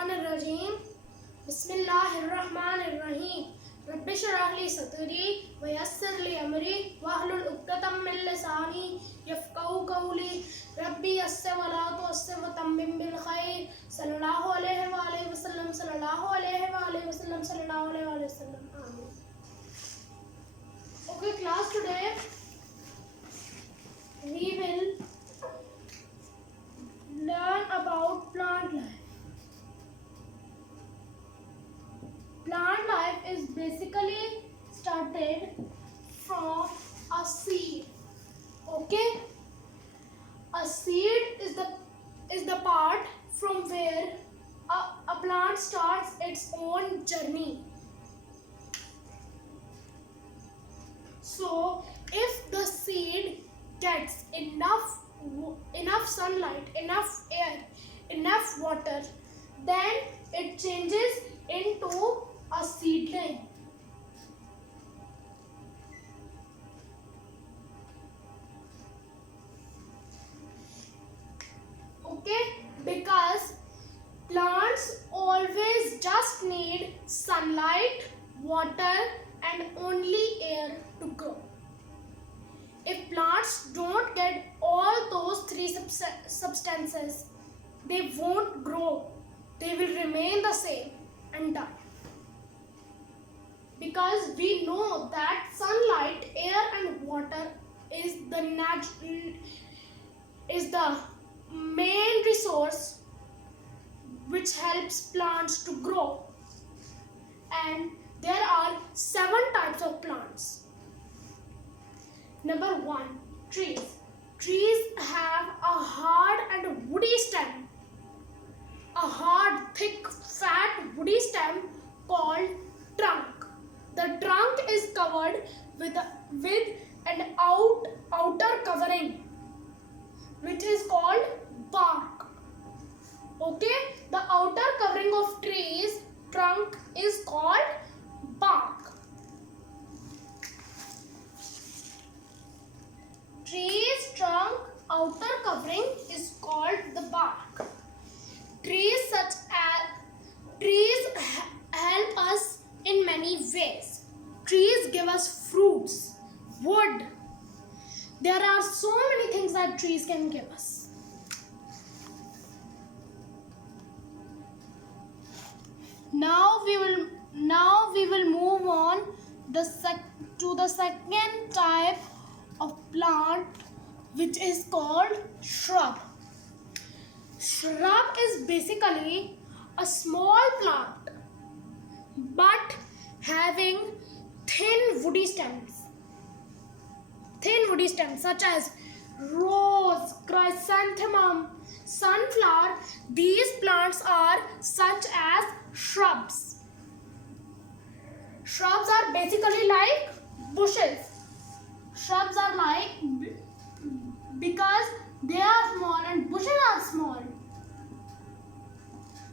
Bismillahirrahmanirrahim. Bismillahirrahmanirrahim. Rabbi shrah li sadri wa yassir li amri wahlul 'uqdatam min lisani yafqahu qawli. Rabbi yassir wa la tu'assir wa tammim bil khair. Sallallahu alayhi wa alihi wa sallam. Sallallahu alayhi wa alihi wa sallam. Sallallahu alayhi wa alihi wa sallam. Amen. Okay, class, today we will learn about plant life. Plant life is basically started from a seed. Okay, a seed is the part from where a plant starts its own journey. So if the seed gets enough sunlight, enough air, enough water, then it changes into a seedling. Okay, because plants always just need sunlight, water and only air to grow. If plants don't get all those three substances, they won't grow. They will remain the same and die. Because we know that sunlight, air and water is the main resource which helps plants to grow. And there are 7 types of plants. Number 1, trees. Trees have a hard and woody stem. A hard, thick, fat, woody stem called trunk. The trunk is covered with an outer covering, which is called bark. Okay, the outer covering of trees trunk is called bark. Trees trunk outer covering is called the bark. Trees help us in many ways. Trees give us fruits, wood. There are so many things that trees can give us. Now we will move on to the second type of plant, which is called shrub. Shrub is basically a small plant but having thin woody stems such as rose, chrysanthemum, sunflower. These plants are such as shrubs. Shrubs are basically like bushes. Shrubs are like because they are small and bushes are small.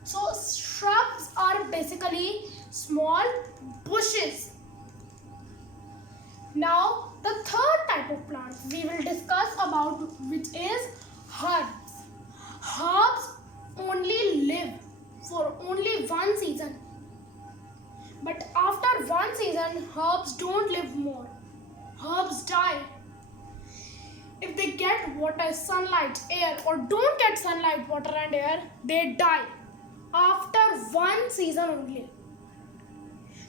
So shrubs are basically small bushes. Now the third type of plant we will discuss about, which is herbs. Herbs only live for only one season. But after one season, herbs don't live more. Herbs die. If they get water, sunlight, air, or don't get sunlight, water and air, they die after one season only.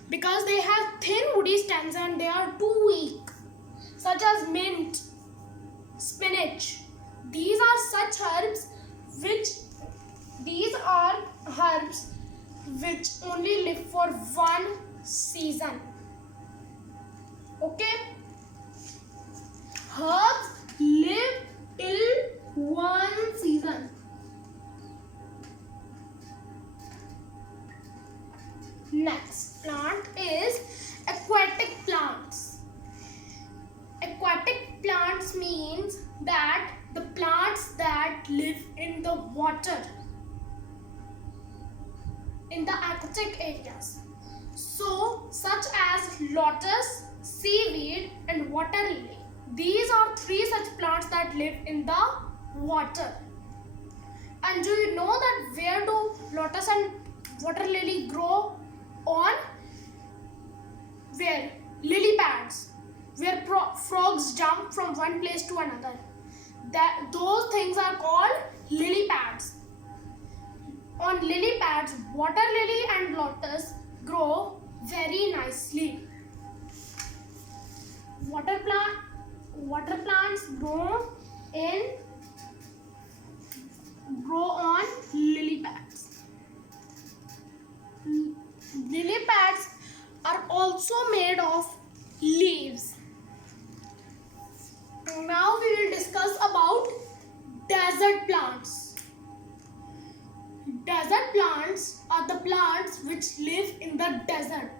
Because they have thin woody stems and they are too weak, such as mint, spinach. These are herbs which only live for one season. Okay? Herbs live till one season. Next plant is aquatic plants. Aquatic plants means that the plants that live in the water, in the aquatic areas. So such as lotus, seaweed and water lily. These are 3 such plants that live in the water. And do you know that where do lotus and Water lily grow on where? Lily pads, where frogs jump from one place to another. Those things are called lily pads. On lily pads, water lily and lotus grow very nicely. Water plants grow on lily pads. Lily pads are also made of leaves. Now we will discuss about desert plants. Desert plants are the plants which live in the desert,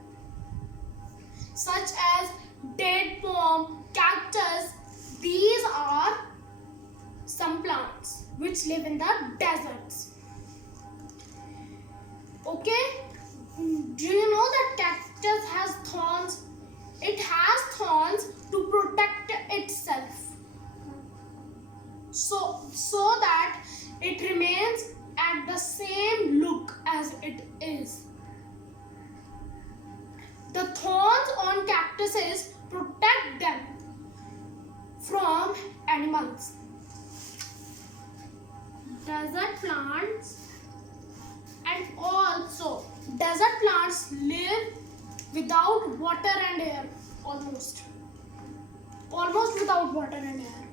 such as date palm, cactus. These are some plants which live in the deserts. Okay, do you know that cactus has thorns? It has thorns to protect itself, so that it remains at the same look as it is. The thorns on cactuses protect them from animals. Desert plants and also desert plants live without water and air, almost without water and air.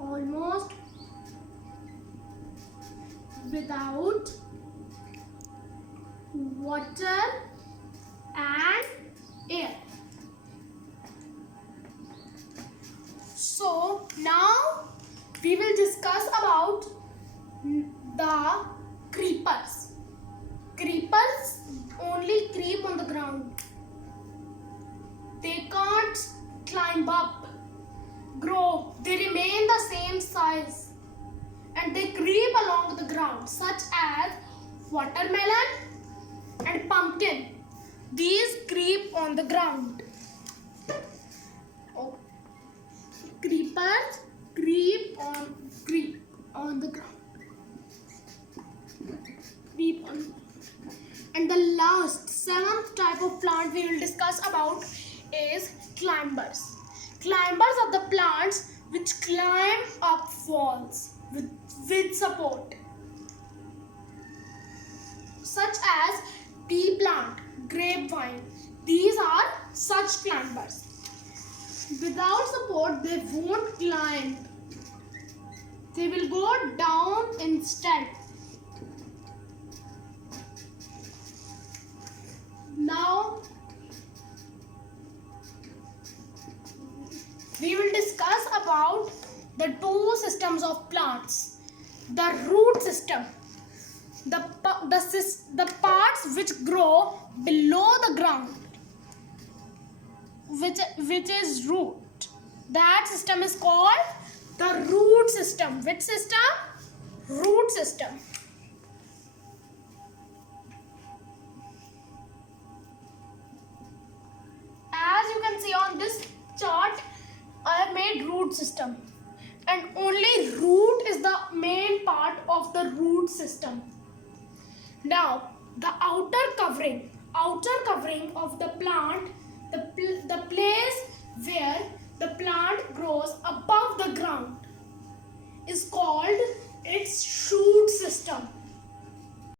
Almost without water and air. So now we will discuss about the creepers. Creepers only creep on the ground. They can't climb up, grow. They remain the same size and they creep along the ground, such as watermelon and pumpkin. These creep on the ground. Oh. Creepers creep on the ground. Creep on. And the last, seventh type of plant we will discuss about is climbers. Climbers are the plants which climb up walls with support, such as pea plant, grapevine. These are such climbers. Without support, they won't climb. They will go down instead. Now, we will discuss about the two systems of plants. The root system, the parts which grow below the ground, which is root. That system is called the root system. Which system? Root system. As you can see on this chart, I have made root system, and only root is the main part of the root system. Now, the outer covering of the plant, the place where the plant grows above the ground, is called its shoot system.